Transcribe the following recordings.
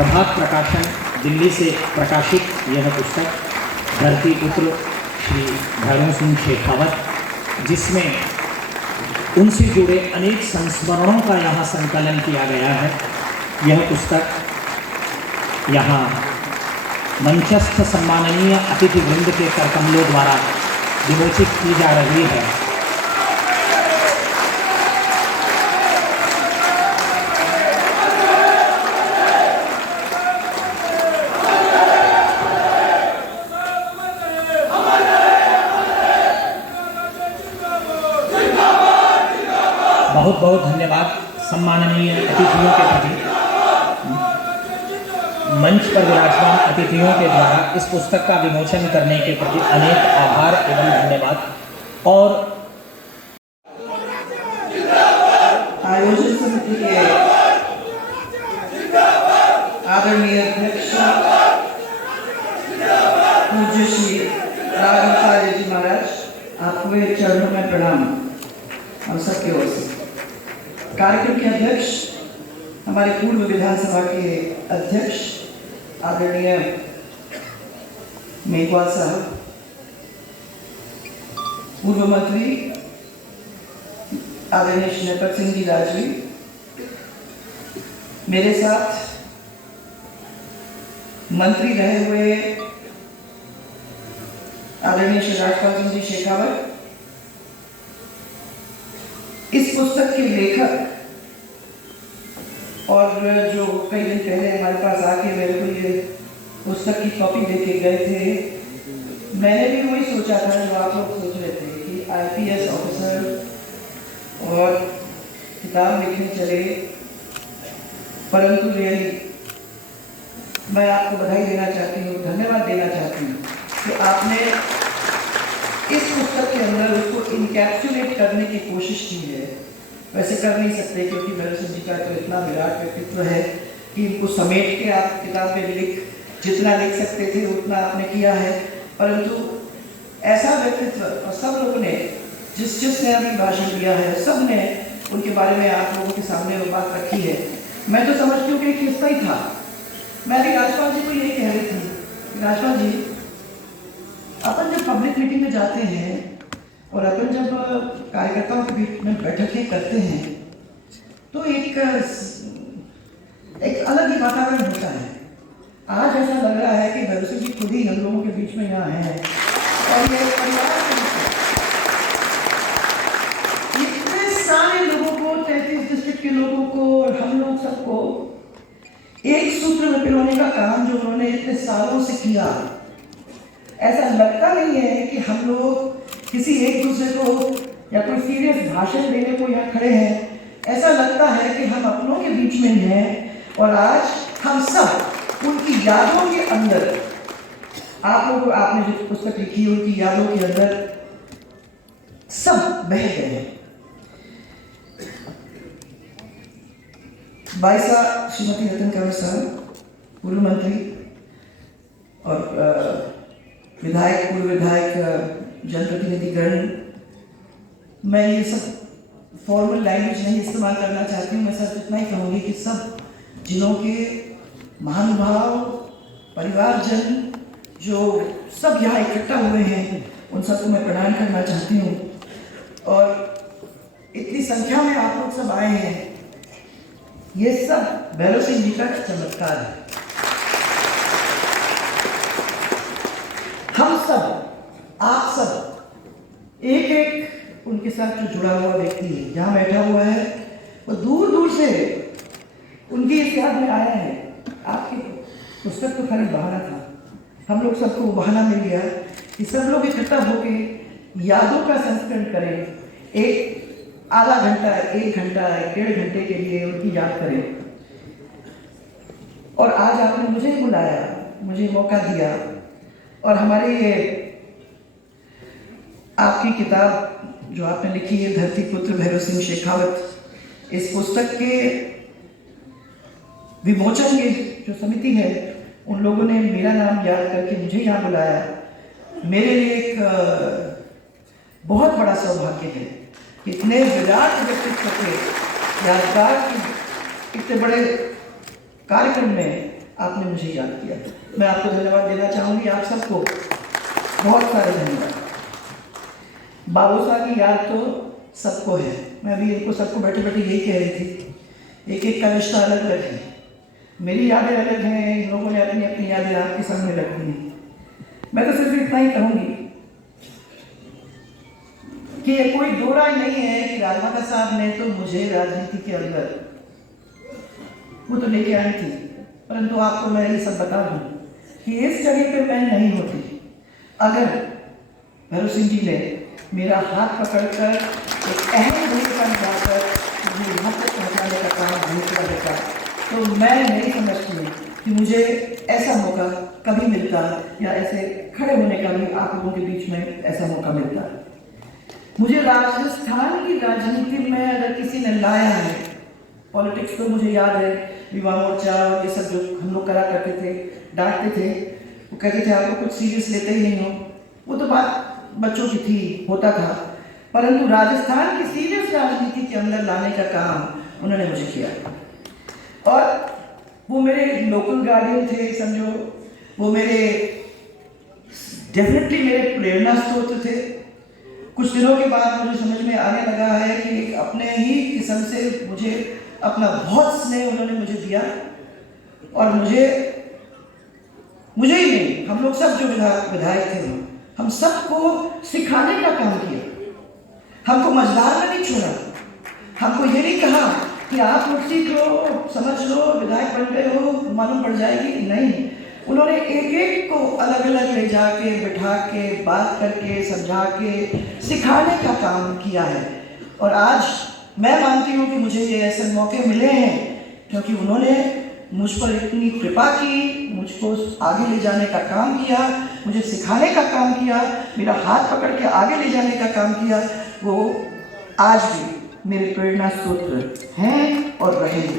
प्रभात प्रकाशन दिल्ली से प्रकाशित यह पुस्तक धरतीपुत्र श्री भैरव सिंह शेखावत, जिसमें उनसे जुड़े अनेक संस्मरणों का यहाँ संकलन किया गया है। यह पुस्तक यहाँ मंचस्थ सम्माननीय अतिथि वृंद के करकमलों द्वारा विमोचित की जा रही है। बहुत बहुत धन्यवाद सम्माननीय अतिथियों के प्रति। मंच पर विराजमान अतिथियों के द्वारा इस पुस्तक का विमोचन करने के प्रति अनेक आभार एवं धन्यवाद। और आयोजन समिति के आदरणीय अध्यक्ष पूज्य श्री राघवाचार्य जी महाराज, आपको चरणों में प्रणाम हम सबकी ओर से। कार्यक्रम के अध्यक्ष हमारे पूर्व विधानसभा के अध्यक्ष आदरणीय मेघवाल साहब, पूर्व मंत्री आदरणीय श्री नटवर सिंह जी राजवी, मेरे साथ मंत्री रहे हुए आदरणीय श्री राजपाल सिंह जी शेखावत, इस पुस्तक के लेखक और जो कई दिन पहले हमारे पास आके मेरे को ये पुस्तक की कॉपी देके गए थे। मैंने भी वही सोचा था जो आप लोग सोच रहे थे कि आईपीएस ऑफिसर और किताब लिखने चले, परंतु रियली मैं आपको बधाई देना चाहती हूँ, धन्यवाद देना चाहती हूँ कि आपने इस पुस्तक के अंदर उसको इनकैप्सुलेट करने की कोशिश की है। वैसे कर नहीं सकते क्योंकि भैरव सिंह जी का तो इतना विराट व्यक्तित्व है कि इनको समेट के आप किताब में जितना लिख सकते थे उतना आपने किया है, परंतु ऐसा व्यक्तित्व और सब लोगों ने जिसने अभी भाषण दिया है, सब ने उनके बारे में आप लोगों के सामने वो बात रखी है। मैं तो समझती हूँ कि एक हिस्सा ही था। मैं भी राजपाल जी को यही कह रही थी, राजपाल जी अपन जब पब्लिक मीटिंग में जाते हैं और अपन जब कार्यकर्ताओं के बीच में बैठकें करते हैं तो एक अलग ही वातावरण होता है। आज ऐसा लग रहा है कि भैरव सिंह जी खुद ही हम लोगों के बीच में यहाँ हैं और ये परिवार इतने सारे लोगों को, 33 डिस्ट्रिक्ट के लोगों को और हम लोग सबको एक सूत्र में पिरोने का काम जो उन्होंने इतने सालों से किया, ऐसा लगता नहीं है कि हम लोग किसी एक दूसरे को या कोई सीरियस भाषण देने को यहाँ खड़े हैं। ऐसा लगता है कि हम अपनों के बीच में ही हैं और आज हम सब उनकी यादों के अंदर, आप लोग आपने जो पुस्तक लिखी उनकी यादों के अंदर सब बह गए हैं। बाईसा श्रीमती रतन कंवर साहब, पूर्व मंत्री और विधायक, पूर्व विधायक, जनप्रतिनिधिगण, मैं ये सब फॉर्मल लैंग्वेज नहीं इस्तेमाल करना चाहती हूँ। मैं सिर्फ इतना ही कहूँगी कि सब जिलों के महानुभाव, परिवारजन जो सब यहाँ इकट्ठा हुए हैं, उन सबको मैं प्रणाम करना चाहती हूँ। और इतनी संख्या में आप लोग सब आए हैं, ये सब भैरव सिंह जी का चमत्कार है। हम सब, आप सब, एक एक उनके साथ जो जुड़ा हुआ व्यक्ति है, जहाँ बैठा हुआ है, वो दूर दूर से उनकी इस याद में आया है। आपकी पुस्तक तो खाली बहाना था, हम लोग सबको वो बहाना मिल गया कि सब लोग इकट्ठा होकर यादों का संस्करण करें। एक आधा घंटा, 1 घंटा, 1.5 घंटे के लिए उनकी याद करें। और आज आपने मुझे बुलाया, मुझे मौका दिया और हमारे ये आपकी किताब जो आपने लिखी है धरतीपुत्र भैरव सिंह शेखावत, इस पुस्तक के विमोचन की जो समिति है, उन लोगों ने मेरा नाम याद करके मुझे यहाँ बुलाया। मेरे लिए एक बहुत बड़ा सौभाग्य है। इतने विराट व्यक्तित्व के यादगार इतने बड़े कार्यक्रम में आपने मुझे याद किया। मैं आपको धन्यवाद देना चाहूँगी, आप सबको बहुत सारे धन्यवाद। बाबू साहब की याद तो सबको है, मैं भी इनको सबको बैठे बैठे यही कह रही थी, एक एक का रिश्ता अलग अलग है। मेरी यादें अलग हैं, इन लोगों ने अपनी अपनी यादें आपके सामने रख दी हैं। मैं तो सिर्फ इतना ही कहूँगी कि ये कोई दो राय नहीं है कि राजमाता साहब ने तो मुझे राजनीति के अंदर वो तो लेके आई थी, परंतु आपको मैं ये सब बता दूं कि इस जगह पे मैं नहीं होती अगर भैरव सिंह जी ने मेरा हाथ पकड़कर एक अहम भूमिका निभाकर मुझे यहाँ तक पहुँचाने का काम नहीं किया देता, तो मैं नहीं समझती हूँ कि मुझे ऐसा मौका कभी मिलता या ऐसे खड़े होने का भी आप लोगों के बीच में ऐसा मौका मिलता। मुझे राजस्थान की राजनीति में अगर किसी ने लाया है, पॉलिटिक्स तो मुझे याद है, युवा मोर्चा और ये सब जो हम लोग करा करते थे, डांटते थे, वो कहते थे आपको कुछ सीरियस लेते ही नहीं हो, वो तो बात बच्चों की थी, होता था, परंतु राजस्थान की सीरियस राजनीति के अंदर लाने का काम उन्होंने मुझे किया। और वो मेरे लोकल गार्डियन थे, समझो, वो मेरे डेफिनेटली मेरे प्रेरणा स्रोत थे। कुछ दिनों के बाद मुझे समझ में आने लगा है कि एक अपने ही किस्म से मुझे अपना बहुत स्नेह उन्होंने मुझे दिया, और मुझे ही नहीं, हम लोग सब जो विधायक थे हम सबको सिखाने का काम किया। हमको मझधार में नहीं छोड़ा, हमको ये नहीं कहा कि आप लोग सीख लो, समझ लो, विधायक बन गए हो, मालूम पड़ जाएगी, नहीं। उन्होंने एक एक को अलग अलग ले जाके बिठा के बात करके समझा के सिखाने का काम किया है। और आज मैं मानती हूँ कि मुझे ये ऐसे मौके मिले हैं क्योंकि उन्होंने मुझ पर इतनी कृपा की, मुझको आगे ले जाने का काम किया, मुझे सिखाने का काम किया, मेरा हाथ पकड़ के आगे ले जाने का काम किया। वो आज भी मेरे प्रेरणा स्रोत हैं और रहेंगे।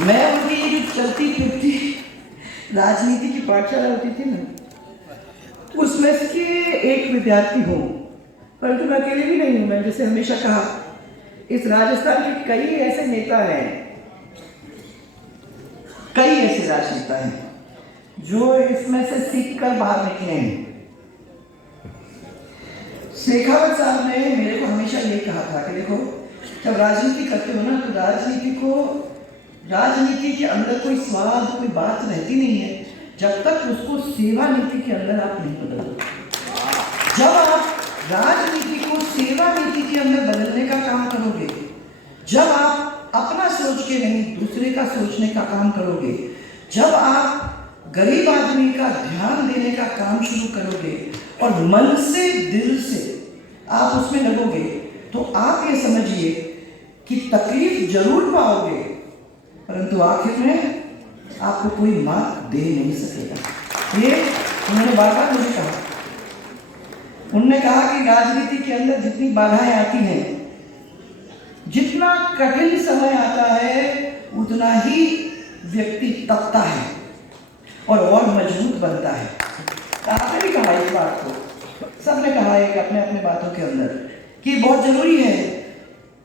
मैं उनकी चलती फिरती राजनीति की पाठशाला होती थी ना, उसमें से एक विद्यार्थी हूँ, परंतु मैं अकेले भी नहीं हूँ। मैं जैसे हमेशा कहा, इस राजस्थान के कई ऐसे नेता हैं, कई ऐसे राजनेता हैं जो इसमें से सीख कर बाहर निकले हैं। शेखावत साहब ने मेरे को हमेशा ये कहा था कि देखो, जब राजनीति करते हो ना, तो राजनीति के अंदर कोई स्वाद, कोई बात रहती नहीं है जब तक उसको सेवा नीति के अंदर आप नहीं बदलो। जब आप राजनीति को सेवा नीति के अंदर बदलने का काम करोगे, जब आप अपना सोच के नहीं दूसरे का सोचने का काम करोगे, जब आप गरीब आदमी का ध्यान देने का काम शुरू करोगे और मन से दिल से आप उसमें लगोगे, तो आप ये समझिए कि तकलीफ जरूर पाओगे, परंतु आखिर में आपको कोई मात दे नहीं सकेगा। ये उन्होंने बार बार मुझे कहा। उन्होंने कहा कि राजनीति के अंदर जितनी बाधाएं आती हैं, जितना कठिन समय आता है, उतना ही व्यक्ति तपता है और मजबूत बनता है। आपने भी कहा इस बात को, सबने कहा है कि अपने अपने बातों के अंदर कि बहुत जरूरी है।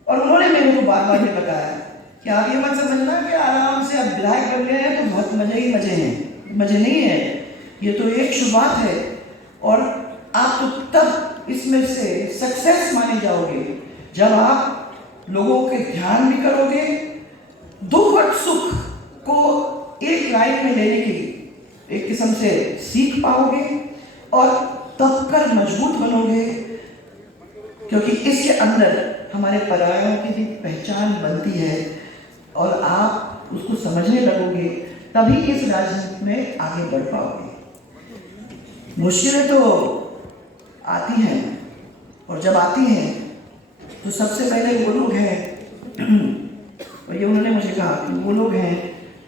और उन्होंने मेरे को बार बार ये बताया कि आप ये मत समझना कि आराम से अब विधायक बन गए हैं तो बहुत मजे ही मजे हैं, मजे नहीं है, ये तो एक शुरुआत है और आप तो तब इसमें से सक्सेस माने जाओगे जब आप लोगों के ध्यान भी करोगे, दुख और सुख को एक लाइन में लेने की एक किस्म से सीख पाओगे और तब कर मजबूत बनोगे, क्योंकि इसके अंदर हमारे परायों की भी पहचान बनती है और आप उसको समझने लगोगे, तभी इस राजनीति में आगे बढ़ पाओगे। मुश्किलें तो आती हैं और जब आती हैं तो सबसे पहले वो लोग हैं, और ये उन्होंने मुझे कहा कि वो लोग हैं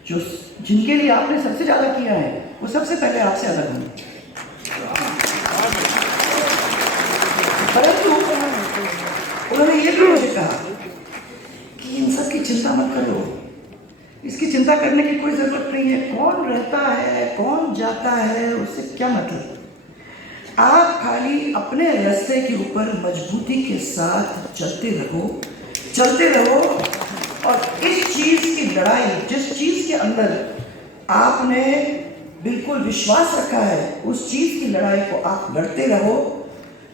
जो जिनके लिए आपने सबसे ज़्यादा किया है, वो सबसे पहले आपसे अलग होंगे। परंतु उन्होंने ये भी मुझे कहा कि इन सब की चिंता मत करो, इसकी चिंता करने की कोई ज़रूरत नहीं है, कौन रहता है कौन जाता है उससे क्या मतलब, आप खाली अपने रास्ते के ऊपर मजबूती के साथ चलते रहो और इस चीज़ की लड़ाई, जिस चीज के अंदर आपने बिल्कुल विश्वास रखा है, उस चीज की लड़ाई को आप लड़ते रहो।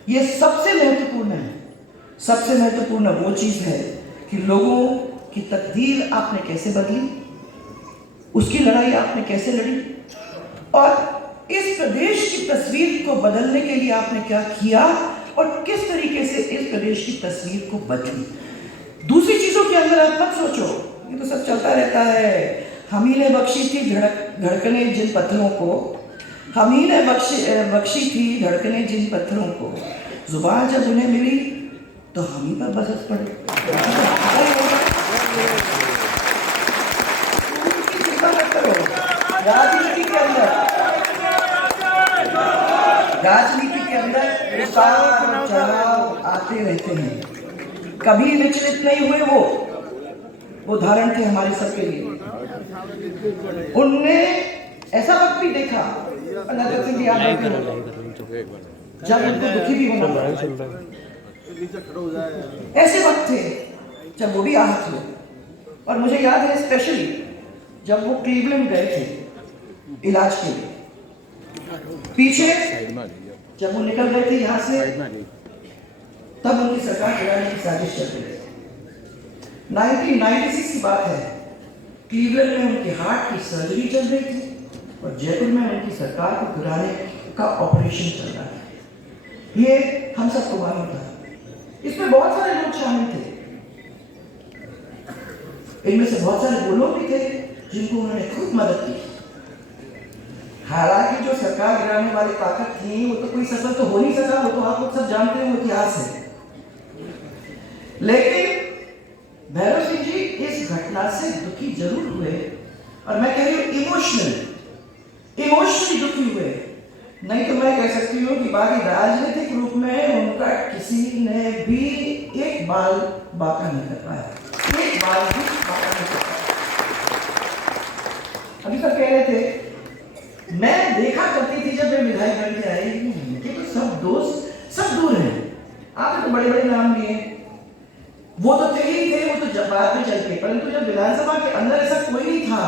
ये सबसे महत्वपूर्ण है। सबसे महत्वपूर्ण वो चीज है कि लोगों की तकदीर आपने कैसे बदली, उसकी लड़ाई आपने कैसे लड़ी, और इस प्रदेश की तस्वीर को बदलने के लिए आपने क्या किया और किस तरीके से इस प्रदेश की तस्वीर को बदली। दूसरी चीजों के अंदर आप मत सोचो, ये तो सब चलता रहता है। हम ही ने बख्शी थी धड़कने जिन पत्थरों को, हम ही ने बख्शी थी धड़कने जिन पत्थरों को, जुबान जब उन्हें मिली तो हम ही पर बरस पड़े। चिंता मत करो। राजनीति के अंदर उतार चढ़ाव आते रहते हैं, कभी विचलित नहीं हुए। वो उदाहरण थे हमारे सबके लिए। उनने ऐसा वक्त भी देखा, जब उनको दुखी भी होना पड़ा। ऐसे वक्त थे जब वो भी आहत हुए। और मुझे याद है स्पेशली जब वो क्लीवलैंड गए थे इलाज के लिए, पीछे जब वो निकल गए थे यहाँ से, तब उनकी सरकार गिराने की साजिश चल रही थी। 1996 की बात है। क्लीवलैंड में उनके हार्ट की सर्जरी चल रही थी और जयपुर में उनकी सरकार को गिराने का ऑपरेशन चल रहा है। ये हम सबको मालूम था। इसमें बहुत सारे लोग शामिल थे। इनमें से बहुत सारे वो लोग भी थे जिनको उन्होंने खुद मदद की। हालांकि जो सरकार गिराने वाली ताकत थी वो तो कोई सफल तो हो नहीं सका, वो तो आप लोग सब जानते हैं, वो इतिहास है। लेकिन भैरव सिंह जी इस घटना से दुखी जरूर हुए, और मैं कह रही हूं इमोशनली दुखी हुए। नहीं तो मैं कह सकती हूँ कि बाकी राजनीतिक रूप में उनका किसी ने भी एक बाल बाका नहीं कर पाया, एक बाल भी बाका नहीं कर पाया। अभी तक कह रहे थे, मैं देखा करती थी जब मैं विधायक बन के आई कि तो सब दोस्त सब दूर हैं। आपने तो बड़े बड़े नाम लिए, वो तो थे ही थे, वो तो बाद में चल के, परंतु जब विधानसभा के अंदर ऐसा कोई नहीं था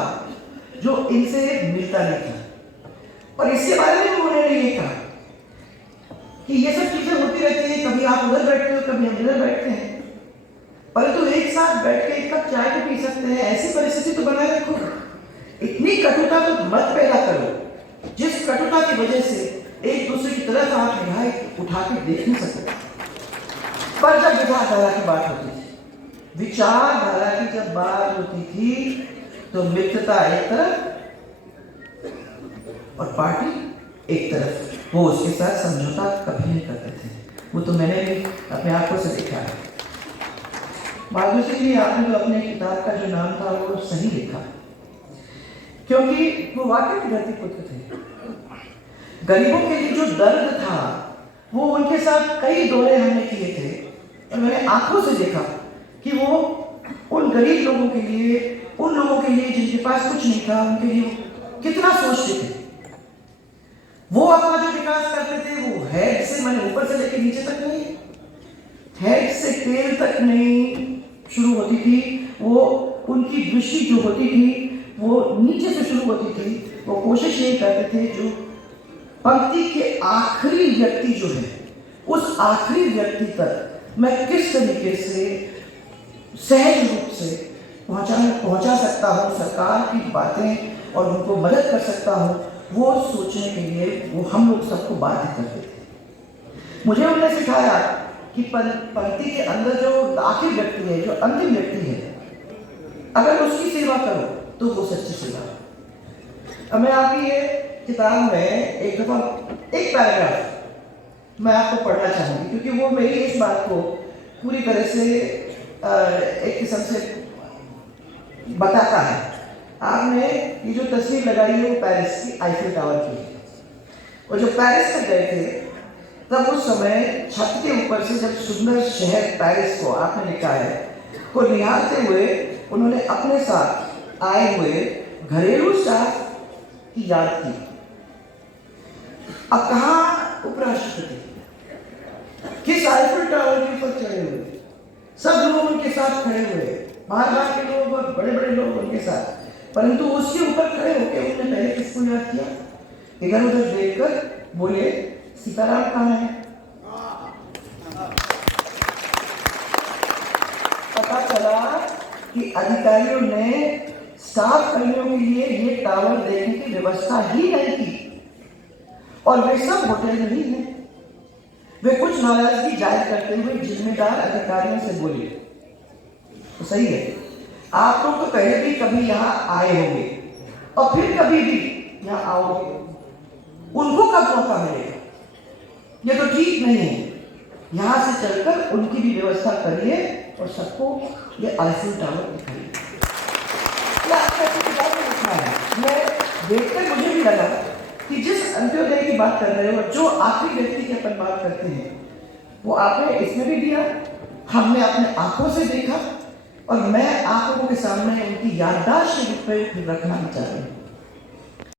जो इनसे मिलता नहीं था। और इसके बारे में उन्होंने ये कहा कि ये सब चीजें होती रहती हैं, कभी आप उधर बैठते हो, कभी हम इधर बैठते हैं, परंतु एक साथ बैठ के एक कप चाय तो पी सकते हैं। ऐसी परिस्थिति तो बनाए रखो। इतनी कटुता तो मत पैदा करो जिस कटुता की वजह से एक दूसरे की तरफ आप निगाह उठा के देख नहीं सकते। पर जब विचारधारा की बात होती थी, विचारधारा की जब बात होती थी, तो मित्रता एक तरफ और पार्टी एक तरफ, वो उसके साथ समझौता कभी नहीं करते थे। वो तो मैंने भी अपने आंखों से देखा है। बहादुर सिंह जी, आपने तो अपने किताब का जो नाम था वो सही लिखा, क्योंकि वो वाकई में धरती पुत्र थे। गरीबों के लिए जो दर्द था वो उनके साथ कई दौरे हमने किए थे, और मैंने आंखों से देखा कि वो उन गरीब लोगों के लिए, उन लोगों के लिए जिनके पास कुछ नहीं था, उनके लिए कितना सोचते थे। वो अपना जो विकास करते थे वो हेड से, मैंने ऊपर से लेकर नीचे तक नहीं, हेड से टेल तक नहीं शुरू होती थी। वो उनकी दृष्टि जो होती थी वो नीचे से शुरू होती थी। वो कोशिश ये करते थे जो पंक्ति के आखिरी व्यक्ति जो है, उस आखिरी व्यक्ति तक मैं किस तरीके से सहज रूप से पहुंचा सकता हूँ सरकार की बातें और उनको मदद कर सकता हूँ, वो सोचने के लिए वो हम लोग सबको बाध्य करते थे। मुझे उन्होंने सिखाया कि पंक्ति के अंदर जो आखिरी व्यक्ति है, जो अंतिम व्यक्ति है, अगर उसकी सेवा करो तो वो सच्ची सेवा है। अब मैं आपकी ये किताब में एक दफा एक पैराग्राफ मैं आपको पढ़ना चाहूंगी, क्योंकि वो मेरी इस बात को पूरी तरह से एक किस्म से बताता है। आपने ये जो तस्वीर लगाई है वो पेरिस की आईफिल टावर की है, और जब पेरिस तक गए थे तब उस समय छत के ऊपर से जब सुंदर शहर पेरिस को आपने लिखा है को निहारते हुए उन्होंने अपने साथ आए हुए घरेलू स्टाफ की याद की। अब कहाँ उपराष्ट्रपति किस आईफिल टावर के ऊपर चढ़े हुए, सब लोग उनके साथ खड़े हुए, बाहर बाहर के लोग और बड़े बड़े लोग उनके साथ, परंतु उसके ऊपर खड़े होकर उन्होंने पहले किसको याद किया? इधर उधर देखकर बोले सीताराम कहाँ है? पता चला कि अधिकारियों ने स्टाफ कर्मियों के लिए ये टावर देने की व्यवस्था ही नहीं की और वे सब होटल में ही हैं। वे कुछ नाराजगी जाहिर करते हुए जिम्मेदार अधिकारियों से बोले, तो सही है, आप लोग तो पहले भी कभी यहाँ आए होंगे और फिर कभी भी यहाँ आओगे, उनको कब मौका मिलेगा? ये तो ठीक नहीं है। यहाँ से चलकर उनकी भी व्यवस्था करिए और सबको ये आईफिल टावर दिखाइए। मैं देखकर मुझे भी लगा कि जिस अंत्योदय की बात कर रहे हो, जो आखिरी व्यक्ति की अपन बात करते हैं, वो आपने इसमें भी दिया, हमने अपने आंखों से देखा और मैं आप लोगों के सामने उनकी याददाश्त के रूप में रखना चाह रही हूँ।